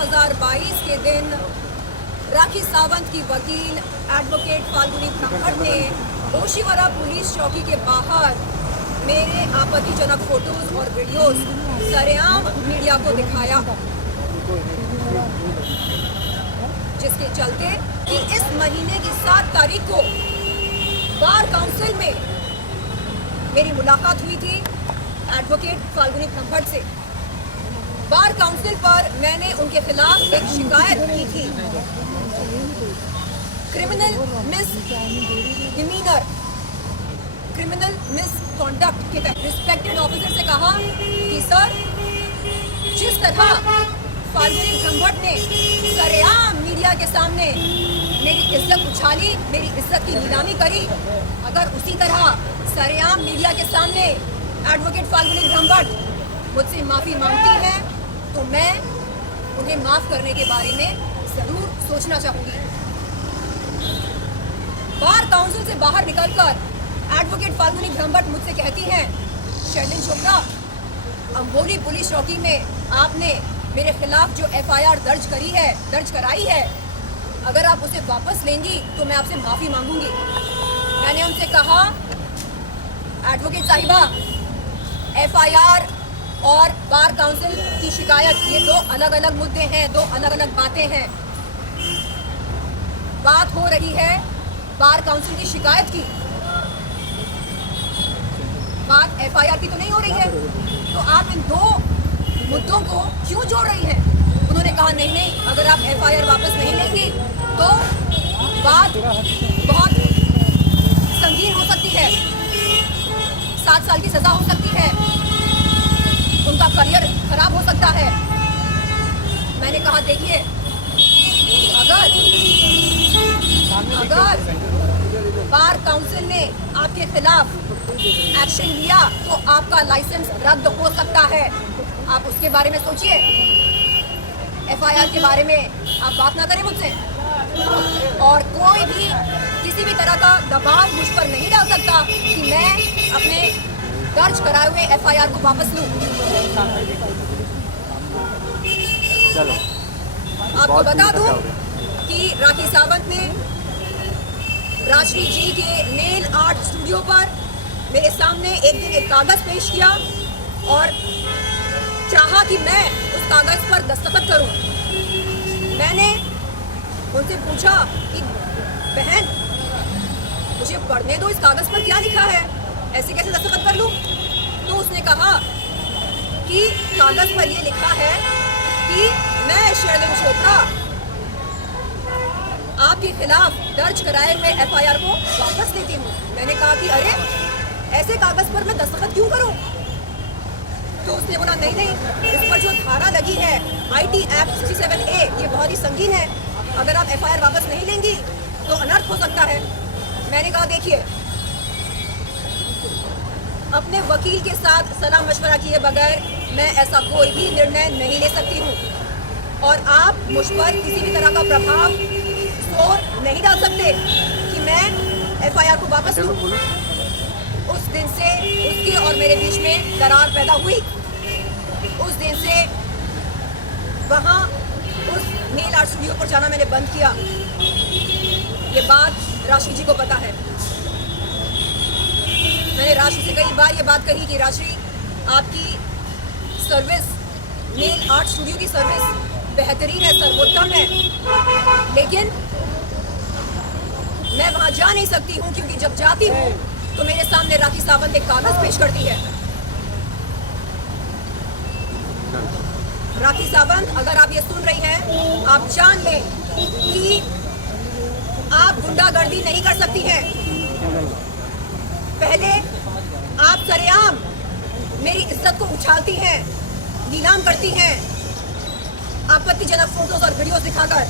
2022 के दिन राखी सावंत की वकील एडवोकेट फाल्गुनी ब्रह्मट ने ओशीवरा पुलिस चौकी के बाहर मेरे आपत्तिजनक फोटोज और वीडियोस सरेआम मीडिया को दिखाया, जिसके चलते कि इस महीने की 7 तारीख को बार काउंसिल में मेरी मुलाकात हुई थी एडवोकेट फाल्गुनी ब्रह्मट से। बार काउंसिल पर मैंने उनके खिलाफ एक शिकायत की थी, क्रिमिनल मिसडिमीनर, क्रिमिनल मिसकॉन्डक्ट के तहत। रिस्पेक्टेड ऑफिसर से कहा कि सर, जिस तरह फाल्गुनी ब्रह्मट ने सरेआम मीडिया के सामने मेरी इज्जत उछाली, मेरी इज्जत की नीलामी करी, अगर उसी तरह सरेआम मीडिया के सामने एडवोकेट फाल्गुनी ब्रह्मट मुझसे माफ़ी मांगती है तो मैं उन्हें माफ़ करने के बारे में ज़रूर सोचना चाहूँगी। बार काउंसिल से बाहर निकलकर एडवोकेट फाल्गुनी ब्रह्मट मुझसे कहती हैं, शर्लिन चोपड़ा, अंबोली पुलिस चौकी में आपने मेरे खिलाफ जो FIR दर्ज कराई है, अगर आप उसे वापस लेंगी तो मैं आपसे माफ़ी मांगूंगी। मैंने उनसे कहा, एडवोकेट साहिबा, FIR और बार काउंसिल की शिकायत ये 2 अलग अलग मुद्दे हैं, 2 अलग अलग बातें हैं। बात हो रही है बार काउंसिल की शिकायत की, बात FIR की तो नहीं हो रही है, तो आप इन 2 मुद्दों को क्यों जोड़ रही हैं? उन्होंने कहा नहीं, अगर आप FIR वापस नहीं लेंगी तो बात बहुत संगीन हो सकती है, 7 साल की सजा हो सकती है, उनका करियर खराब हो सकता है। मैंने कहा देखिए, अगर बार काउंसिल ने आपके खिलाफ एक्शन लिया तो आपका लाइसेंस रद्द हो सकता है, आप उसके बारे में सोचिए। FIR के बारे में आप बात ना करें मुझसे, और कोई भी किसी भी तरह का दबाव मुझ पर नहीं डाल सकता कि मैं अपने दर्ज कराए हुए FIR को वापस लूं। आपको बता दूं कि राखी सावंत ने राशि जी के नेल आर्ट स्टूडियो पर मेरे सामने एक दिन एक कागज पेश किया और चाहा कि मैं उस कागज पर दस्तखत करूं। मैंने उनसे पूछा कि बहन, मुझे पढ़ने दो, इस कागज पर क्या लिखा है, ऐसे कैसे दस्तखत कर लूं? तो उसने कहा कि कागज पर ये लिखा है कि मैं शर्लिन चोपड़ा आपके खिलाफ दर्ज कराए हुए FIR को वापस लेती हूँ। मैंने कहा कि अरे, ऐसे कागज पर मैं दस्तखत क्यों करूं? तो उसने बोला नहीं, इस पर जो धारा लगी है IT Act 67A, ये बहुत ही संगीन है, अगर आप FIR वापस नहीं लेंगी तो अनर्थ हो सकता है। मैंने कहा देखिए, अपने वकील के साथ सलाह मशवरा किए बगैर मैं ऐसा कोई भी निर्णय नहीं ले सकती हूँ, और आप मुझ पर किसी भी तरह का प्रभाव जोर नहीं डाल सकते कि मैं FIR को वापस लूँ। उस दिन से उसके और मेरे बीच में दरार पैदा हुई। उस दिन से वहाँ उस नेल आर्ट स्टूडियो पर जाना मैंने बंद किया। ये बात राशि जी को पता है। मैंने राशि से कई बार ये बात कही कि राशि, आपकी सर्विस, नेल आर्ट स्टूडियो की सर्विस बेहतरीन है, सर्वोत्तम है, लेकिन मैं वहाँ जा नहीं सकती हूँ क्योंकि जब जाती हूँ तो मेरे सामने राखी सावंत एक कागज पेश करती है। राखी सावंत, अगर आप ये सुन रही हैं, आप जान लें कि आप गुंडागर्दी नहीं कर सकती हैं। पहले आप सरेआम मेरी इज्जत को उछालती हैं, नीलाम करती हैं, आपत्तिजनक फोटोज और वीडियोस दिखाकर।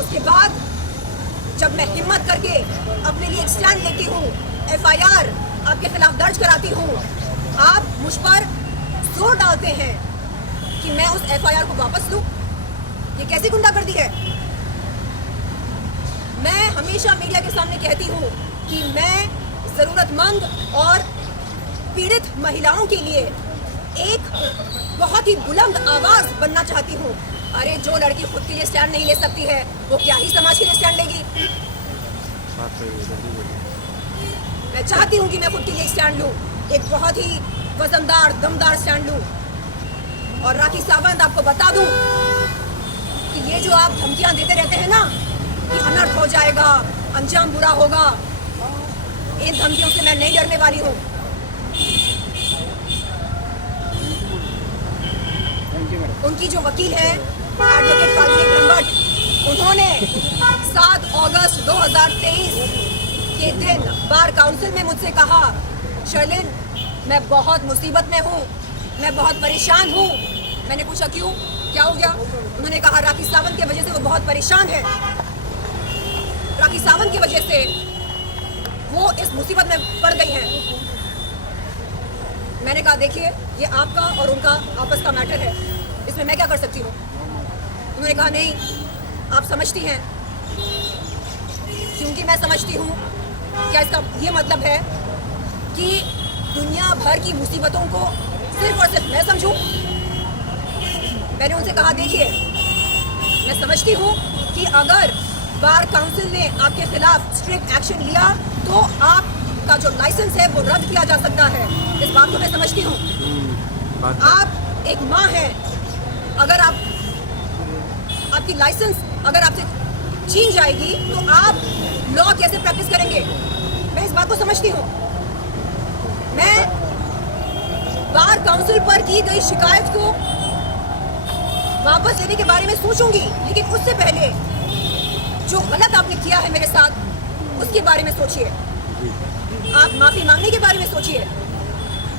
उसके बाद जब मैं हिम्मत करके अपने लिए एक स्टैंड लेती हूँ, FIR आपके खिलाफ दर्ज कराती हूँ, आप मुझ पर जोर डालते हैं कि मैं उस FIR को वापस लूँ। ये कैसी गुंडागर्दी है? मैं हमेशा मीडिया के सामने कहती हूँ कि मैं ज़रूरतमंद और पीड़ित महिलाओं के लिए एक बहुत ही बुलंद आवाज़ बनना चाहती हूँ। अरे जो लड़की खुद के लिए स्टैंड नहीं ले सकती है वो क्या ही समाज के लिए स्टैंड लेगी। मैं चाहती हूँ कि मैं खुद के लिए स्टैंड लूँ, एक बहुत ही वजनदार दमदार स्टैंड लूँ। और राखी सावंत, आपको बता दूँ कि ये जो आप धमकियाँ देते रहते हैं ना कि अनर्थ हो जाएगा, अंजाम बुरा होगा, इन धमकियों से मैं नहीं डरने वाली हूँ। उनकी जो वकील है एडवोकेट फाल्गुनी ब्रह्मभट्ट, उन्होंने 7 अगस्त 2023 के दिन बार काउंसिल में मुझसे कहा, शर्लिन मैं बहुत मुसीबत में हूँ, मैं बहुत परेशान हूँ। मैंने पूछा क्यों, क्या हो गया? उन्होंने कहा राखी सावंत की वजह से वो बहुत परेशान है, राखी सावंत की वजह से वो इस मुसीबत में पड़ गई हैं। मैंने कहा देखिए ये आपका और उनका आपस का मैटर है, इसमें मैं क्या कर सकती हूँ? उन्होंने कहा नहीं, आप समझती हैं, क्योंकि मैं समझती हूँ। क्या इसका ये मतलब है कि दुनिया भर की मुसीबतों को सिर्फ और सिर्फ मैं समझूं? मैंने उनसे कहा देखिए मैं समझती हूँ कि अगर बार काउंसिल ने आपके खिलाफ स्ट्रिक्ट एक्शन लिया तो आपका जो लाइसेंस है वो रद्द किया जा सकता है, इस बात को मैं समझती हूँ। आप एक माँ हैं, अगर आपकी लाइसेंस अगर आपसे छीन जाएगी तो आप लॉ कैसे प्रैक्टिस करेंगे? मैं इस बात को समझती हूँ। मैं बार काउंसिल पर की गई शिकायत को वापस लेने के बारे में सोचूंगी, लेकिन उससे पहले जो गलत आपने किया है मेरे साथ उसके बारे में सोचिए। आप माफी मांगने के बारे में सोचिए।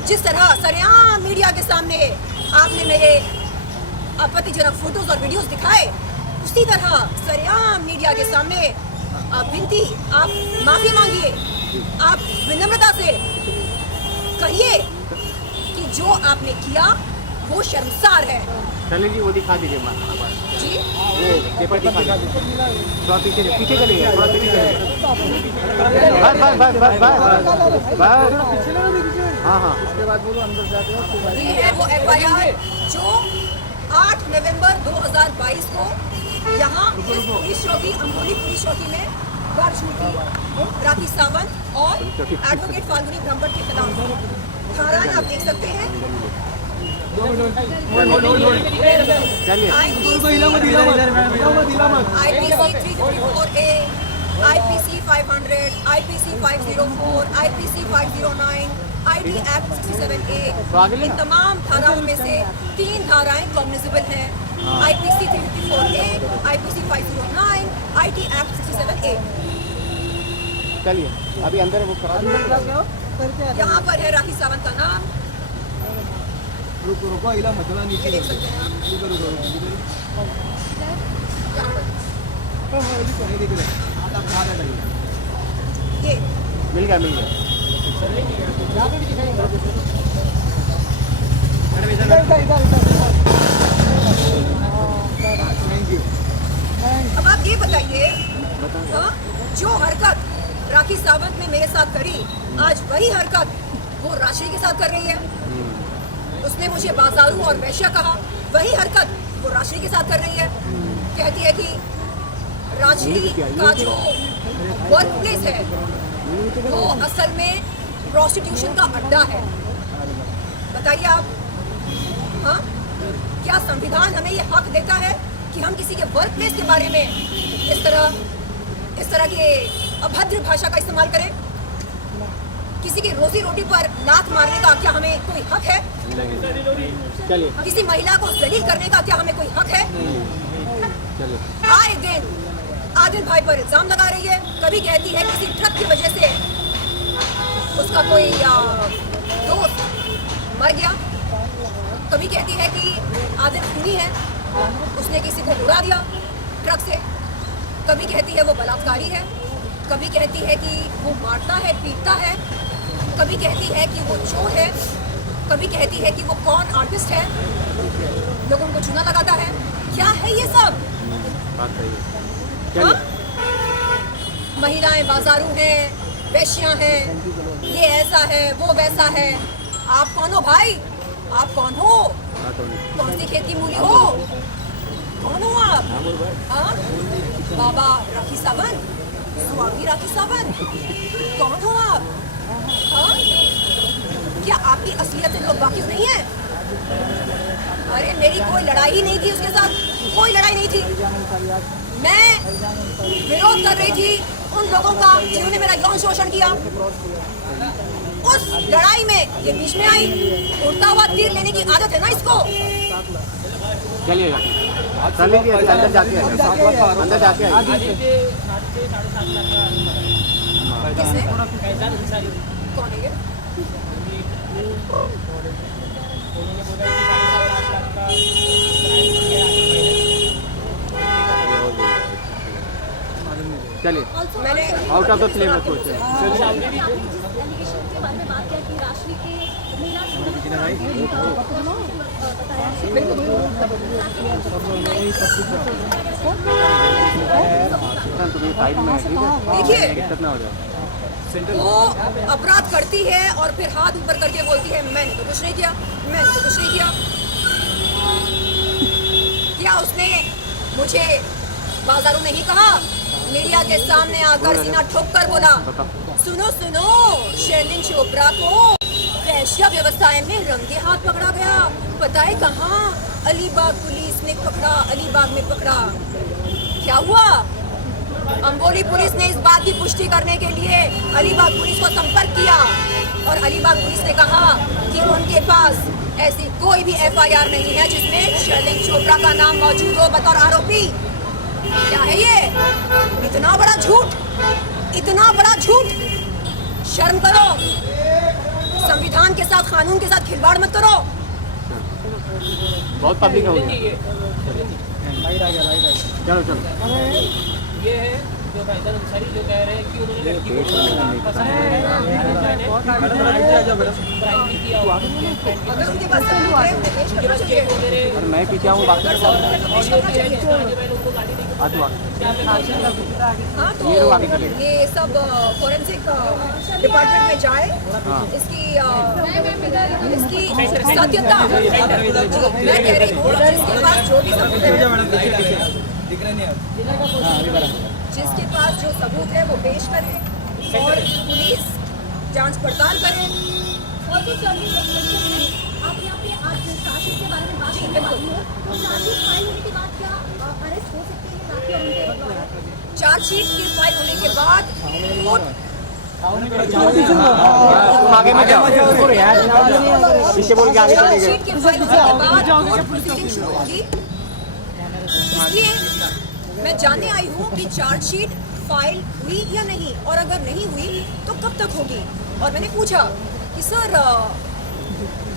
जिस तरह सरेआम मीडिया के सामने आपने मेरे आपत्तिजनक फोटोज और वीडियोस दिखाए, उसी तरह सरेआम मीडिया के सामने आप माफी मांगिए। आप विनम्रता से कहिए कि जो आपने किया वो शर्मसार है। चलिए जी, वो दिखा दीजिए जी, वो पेपर दिखा दीजिए। थोड़ा पीछे चलिए, थोड़ा पीछे चलिए। बस। हाँ। उसके बाद बोलो अंदर जाते हो। ये है वो FIR जो 8 नवंबर 2022 को यहाँ इस पुलिस चौकी, अम्बोली पुलिस चौकी में दर्ज हुई थी, राखी सावंत और एडवोकेट फाल्गुनी ब्रह्मभट्ट के खिलाफ। धाराएं आप देख सकते हैं। IPC 354A, IPC 500, IPC 504, IPC 509, ID Act 67A, इन तमाम धाराओं में से 3 धाराएं कॉग्निजेबल हैं। IPC 354A, IPC 509, ID Act 67A। चलिए अभी अंदर वो यहाँ पर है राखी सावंत का नाम, रुको इला मतलब नीचे देख सकते हैं आप। ये मिल गया अब आप ये बताइए, जो हरकत राखी सावंत ने मेरे साथ करी, आज वही हरकत वो राशि के साथ कर रही है। उसने मुझे बाजारू और वैश्या कहा, वही हरकत वो राशि के साथ कर रही है। कहती है कि राशि का जो वर्क प्लेस है वो असल में प्रोस्टिट्यूशन का अड्डा है। बताइए आप, हाँ, क्या संविधान हमें ये हक देता है कि हम किसी के वर्क प्लेस के बारे में इस तरह के अभद्र भाषा का इस्तेमाल करें? किसी की रोजी रोटी पर लात मारने का क्या हमें कोई हक है? चलिए। किसी महिला को जलील करने का क्या हमें कोई हक है? आए दिन आदिल भाई पर इल्जाम लगा रही है। कभी कहती है किसी ट्रक की वजह से उसका कोई दोस्त मर गया, कभी कहती है कि आदिल खूनी है, उसने किसी को उड़ा दिया ट्रक से, कभी कहती है वो बलात्कारी है, कभी कहती है कि वो मारता है, पीटता है, कभी कहती है कि वो चोर है, कभी कहती है कि वो कौन आर्टिस्ट है, लोगों को चूना लगाता है। क्या है ये सब? हाँ? महिलाएं बाजारू हैं, वेश्यां हैं, ये ऐसा है वो वैसा है। आप कौन हो भाई? आप कौन हो? कौन सी खेत की मूली हो? आप? हाँ? बाबा राखी सावंत, स्वामी राखी सावंत, कौन हो आप? हाँ? क्या आपकी असलियत से लोग वाकिफ नहीं है? अरे मेरी कोई लड़ाई ही नहीं थी उसके साथ, कोई लड़ाई नहीं थी। मैं विरोध कर रही थी उन लोगों का जिन्होंने मेरा यौन शोषण किया। उस लड़ाई में ये बीच में आई। उड़ता हुआ तीर लेने की आदत है ना इसको। चलिए चलिए अंदर जाके अंदर जाके किसने? कौन है ये? चलिए मैंने out of the flavour question तुम्हें साइड में ठीक है देखिए, दिक्कत ना हो जाए वो अपराध करती है और फिर हाथ ऊपर करके बोलती है मैंने तो कुछ नहीं किया, मैंने तो कुछ नहीं किया। क्या उसने मुझे बाजारू नहीं कहा? मीडिया के सामने आकर सीना ठोक कर बोला, सुनो सुनो, शर्लिन चोपड़ा को वैश्य व्यवसाय में रंगे हाथ पकड़ा गया। पता है कहाँ? अलीबाग पुलिस ने पकड़ा, अलीबाग में पकड़ा। क्या हुआ? अंबोली पुलिस ने इस बात की पुष्टि करने के लिए अलीबाग पुलिस को संपर्क किया और अलीबाग पुलिस ने कहा कि उनके पास ऐसी कोई भी एफआईआर नहीं है जिसमें शर्लिन चोपड़ा का नाम मौजूद हो बतौर आरोपी। क्या है ये? इतना बड़ा झूठ, इतना बड़ा झूठ! शर्म करो, संविधान के साथ, कानून के साथ खिलवाड़ मत करो। बहुत पब्लिक हो गई। चलो चलो ये है जो फैसल अंसारी जो कह रहे हैं कि उन्होंने लड़की को पसंद किया हुआ। अगर उनके पास सबूत है, उन्हें पेश करना चाहिए। और मैं पीछे हूँ बाकी हाँ, तो ये सब फोरेंसिक डिपार्टमेंट में जाए, इसकी सत्यता मैं कह रही हूँ, जिसके पास जो भी सबूत है, जिसके पास जो सबूत है वो पेश करे और पुलिस जांच पड़ताल करे। और जो सर्विस आप यहाँ पे आज शासन के बारे में बात कर रहे हो, तो शासन फाइल होने के बाद क्या अरेस्ट हो सकते हैं बाकी और उनके चार्जशीट की फाइल होने के बाद कोर्ट तुम आगे में जाओ पीछे बोल के आगे चले गए चार्जशीट की फाइल होने के बाद कोर्ट प्रोसीडिंग शुरू होगी। इसलिए मैं जानने आई हूँ कि चार्जशीट फाइल हुई या नहीं, और अगर नहीं हुई तो कब तक होगी। और मैंने पूछा कि सर,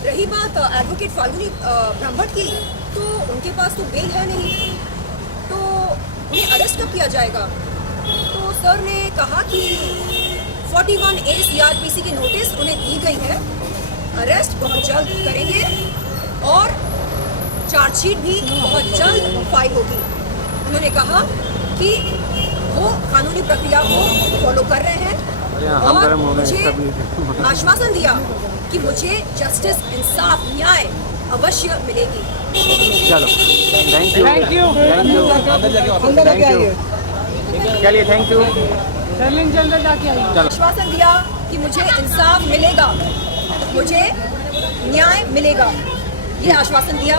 रही बात एडवोकेट फाल्गुनी ब्रह्मभट्ट की, तो उनके पास तो बेल है नहीं, तो उन्हें अरेस्ट कब किया जाएगा? तो सर ने कहा कि 41A CRPC की नोटिस उन्हें दी गई है, अरेस्ट बहुत जल्द करेंगे और चार्जशीट भी बहुत जल्द फाइल होगी। उन्होंने कहा कि वो कानूनी प्रक्रिया को फॉलो कर रहे हैं और मुझे आश्वासन दिया कि मुझे जस्टिस, इंसाफ, न्याय अवश्य मिलेगी। चलो thank you thank you thank you चलिए थैंक यू चलो आश्वासन दिया कि मुझे इंसाफ मिलेगा, मुझे न्याय मिलेगा, ये आश्वासन दिया,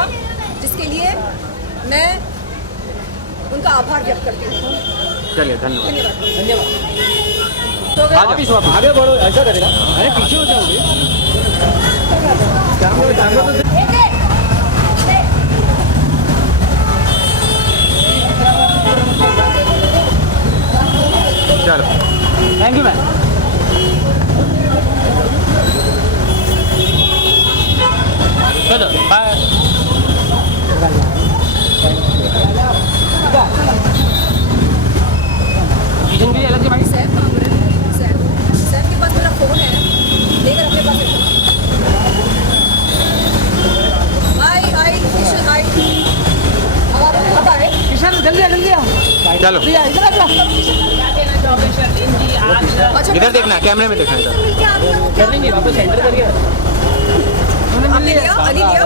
जिसके लिए मैं उनका आभार व्यक्त करती हूँ। चलिए धन्यवाद धन्यवाद। आगे बढ़ो, ऐसा करेगा। अरे पीछे हो जाओगे। चलो थैंक यू मैम। चलो बाय। किचन भी अलग से भाई सैफ के पास मेरा फोन है, लेकर अपने पास रखो। हाय किशन, हाय। अब आए किशन, जल्दी आ चलो अच्छा, इधर देखना, कैमरे में देखना इधर। वापस सेंटर करिए। आपने लिया, अली लिया।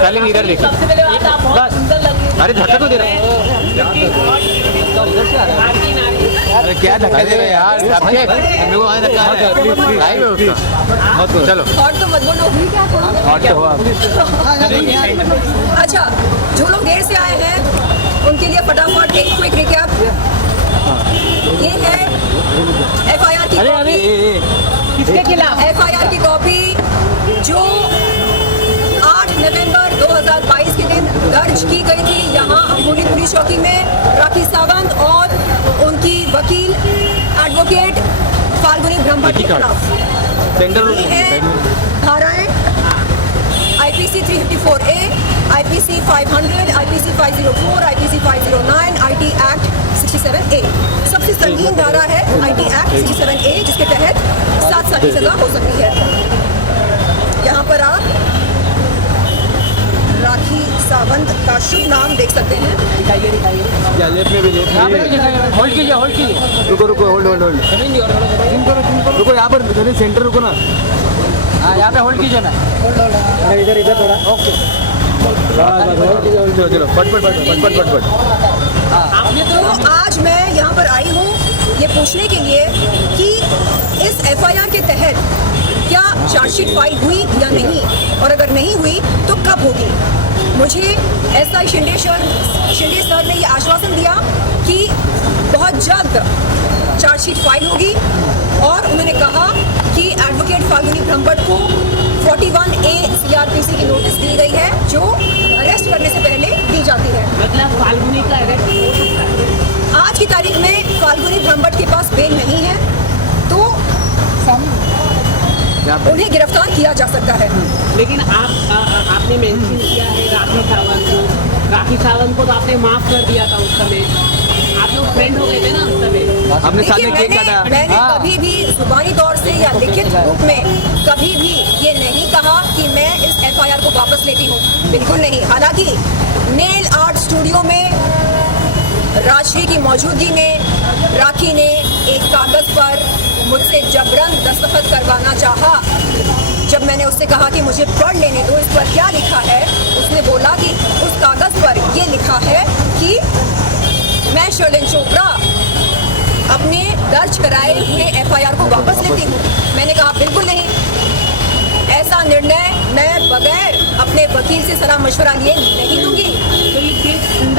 स्पेलिंग इधर देखो सबसे पहले बात आप बहुत सुंदर लगी। अरे धक्का तो दे रहा है आपकी नारी अरे क्या धक्का दे रहे हैं यार सबके मेरे को वहाँ धक्का लाइव है उसका चलो और तो मत बोलो क्या करो और तो हुआ अच्छा जो लोग देर से आए हैं उनके लिए फटाफट एक क्विक रिकैप। ये है एफआईआर की कॉपी, किसके खिलाफ? एफआईआर की कॉपी जो 8 नवंबर 2022 के दिन दर्ज की गई थी यहाँ अम्बोली पुलिस चौकी में राखी सावंत और उनकी वकील एडवोकेट फाल्गुनी ब्रह्मभट्ट के खिलाफ। सेंटर ये है धाराएं IPC 354A, IPC 500, IPC 504, IPC 509, IT act 67A। सबसे संगीन धारा है आईटी एक्ट 67A जिसके तहत 7 साल की सजा हो सकती है। यहाँ पर आप राखी सावंत का शुभ नाम देख सकते हैं। क्या लेफ्ट में भी लेफ्ट होल्ड कीजिए, होल्ड कीजिए। रुको रुको होल्ड होल्ड होल्ड जमीन दी और रुको यहाँ पर जरा सेंटर रुको ना हाँ, यहाँ पे होल्ड कीजिए ना। अरे इधर इधर थोड़ा ओके चलो चलो पट पट पट पट पट पट आपने तो आज मैं यहाँ पर आई हूँ ये पूछने के लिए कि इस एफआईआर के तहत क्या चार्जशीट फाइल हुई या नहीं, और अगर नहीं हुई तो कब होगी। मुझे एसआई शिंदे सर ने ये आश्वासन दिया कि बहुत जल्द चार्जशीट फाइल होगी और उन्होंने कहा कि एडवोकेट फाल्गुनी ब्रह्मभट्ट को 41A CRPC की नोटिस दी गई है जो अरेस्ट करने से पहले दी जाती है। मतलब फाल्गुनी का अरेस्ट हो सकता है। आज की तारीख में फाल्गुनी ब्रह्मभट्ट के पास बेल नहीं है तो उन्हें गिरफ्तार किया जा सकता है। लेकिन आपने मेंशन किया है राखी सावंत को। राखी सावंत को तो आपने माफ कर दिया था उस समय, आप लोग फ्रेंड हो गए थे ना उस समय। हमने साथ देखिए, में केक काटा मैंने कभी भी जुबानी तौर से या लिखित रूप में कभी भी ये नहीं कहा कि मैं इस एफआईआर को वापस लेती हूँ, बिल्कुल नहीं। हालांकि नेल आर्ट स्टूडियो में राजश्री की मौजूदगी में राखी ने एक कागज पर मुझसे जबरन दस्तखत करवाना चाहा। जब मैंने उससे कहा कि मुझे पढ़ लेने दो इस पर क्या लिखा है, उसने बोला कि उस कागज पर ये लिखा है कि मैं शर्लिन चोपड़ा अपने दर्ज कराए हुए एफआईआर को वापस लेती हूँ। मैंने कहा बिल्कुल नहीं, ऐसा निर्णय मैं बगैर अपने वकील से सलाह मशवरा लिए नहीं दूंगी।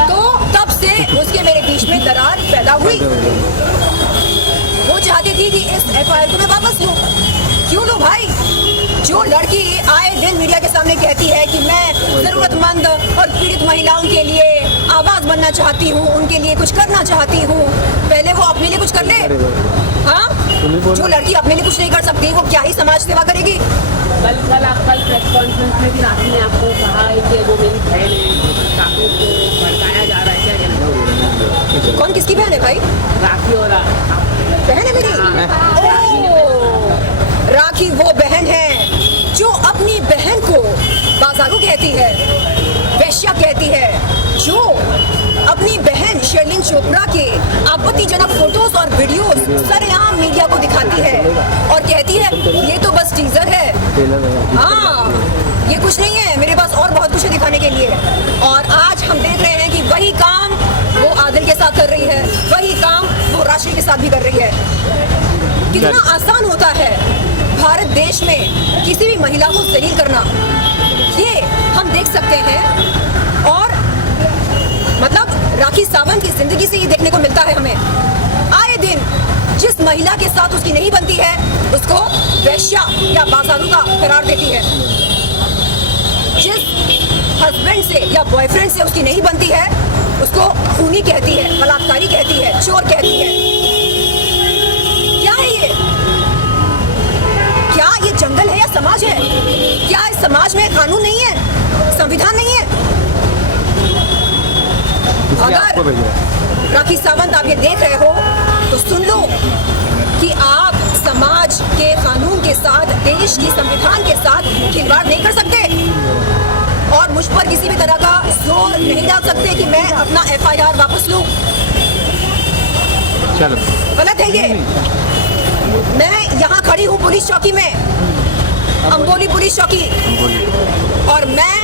तो तब से उसके मेरे बीच में दरार पैदा हुई। वो चाहती थी कि इस एफआईआर को मैं वापस लूं। क्यों लूं भाई? जो लड़की आए दिन मीडिया के सामने कहती है कि मैं जरूरतमंद और पीड़ित महिलाओं के लिए आवाज बनना चाहती हूँ, उनके लिए कुछ करना चाहती हूँ, पहले वो अपने लिए कुछ कर ले। हाँ, जो लड़की अपने लिए कुछ नहीं कर सकती वो क्या ही समाज सेवा करेगी। कल प्रेस कॉन्फ्रेंस में भी राखी ने आपको कहा है कि वो मेरी बहन है, काफी उसको भड़काया जा रहा है, क्या कहना है? कौन किसकी बहन है भाई? राखी और बहन है मेरी? ओह, राखी वो बहन है जो अपनी बहन को बाजारू कहती है, वैश्या कहती है, जो अपनी बहन शर्लिन चोपड़ा के आपत्तिजनक फोटोज और वीडियोस सरेआम मीडिया को दिखाती है और कहती है ये तो बस टीजर है, हाँ ये कुछ नहीं है, मेरे पास और बहुत कुछ है दिखाने के लिए। और आज हम देख रहे हैं कि वही काम वो आदिल के साथ कर रही है, वही काम वो राशि के साथ भी कर रही है। कितना आसान होता है भारत देश में किसी भी महिला को जलील करना, ये हम देख सकते हैं। और मतलब राखी सावंत की जिंदगी से ये देखने को मिलता है हमें। आए दिन जिस महिला के साथ उसकी नहीं बनती है उसको वैश्या या बाजारू का करार देती है, जिस हस्बैंड से या बॉयफ्रेंड से उसकी नहीं बनती है उसको खूनी कहती है, बलात्कारी कहती है, चोर कहती है। क्या है ये? क्या ये जंगल है या समाज है? क्या इस समाज में कानून नहीं है, संविधान नहीं है? अगर राखी सावंत आप ये देख रहे हो तो सुन लो कि आप समाज के कानून के साथ, देश की संविधान के साथ खिलवाड़ नहीं कर सकते और मुझ पर किसी भी तरह का जोर नहीं डाल सकते कि मैं अपना एफआईआर वापस लूं। चलो गलत है ये। मैं यहाँ खड़ी हूँ पुलिस चौकी में, अम्बोली पुलिस चौकी, और मैं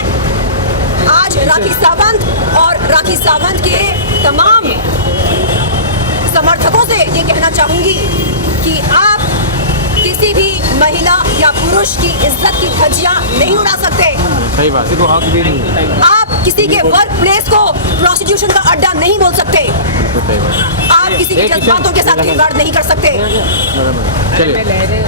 आज राखी सावंत और राखी सावंत के तमाम समर्थकों से ये कहना चाहूंगी कि आप किसी भी महिला या पुरुष की इज्जत की धज्जियां नहीं उड़ा सकते। सही बात है, हक भी नहीं है। आप किसी के वर्क प्लेस को प्रोस्टिट्यूशन का अड्डा नहीं बोल सकते। सही बात है। आप किसी के जज्बातों के साथ खिलवाड़ नहीं कर सकते। चलिए।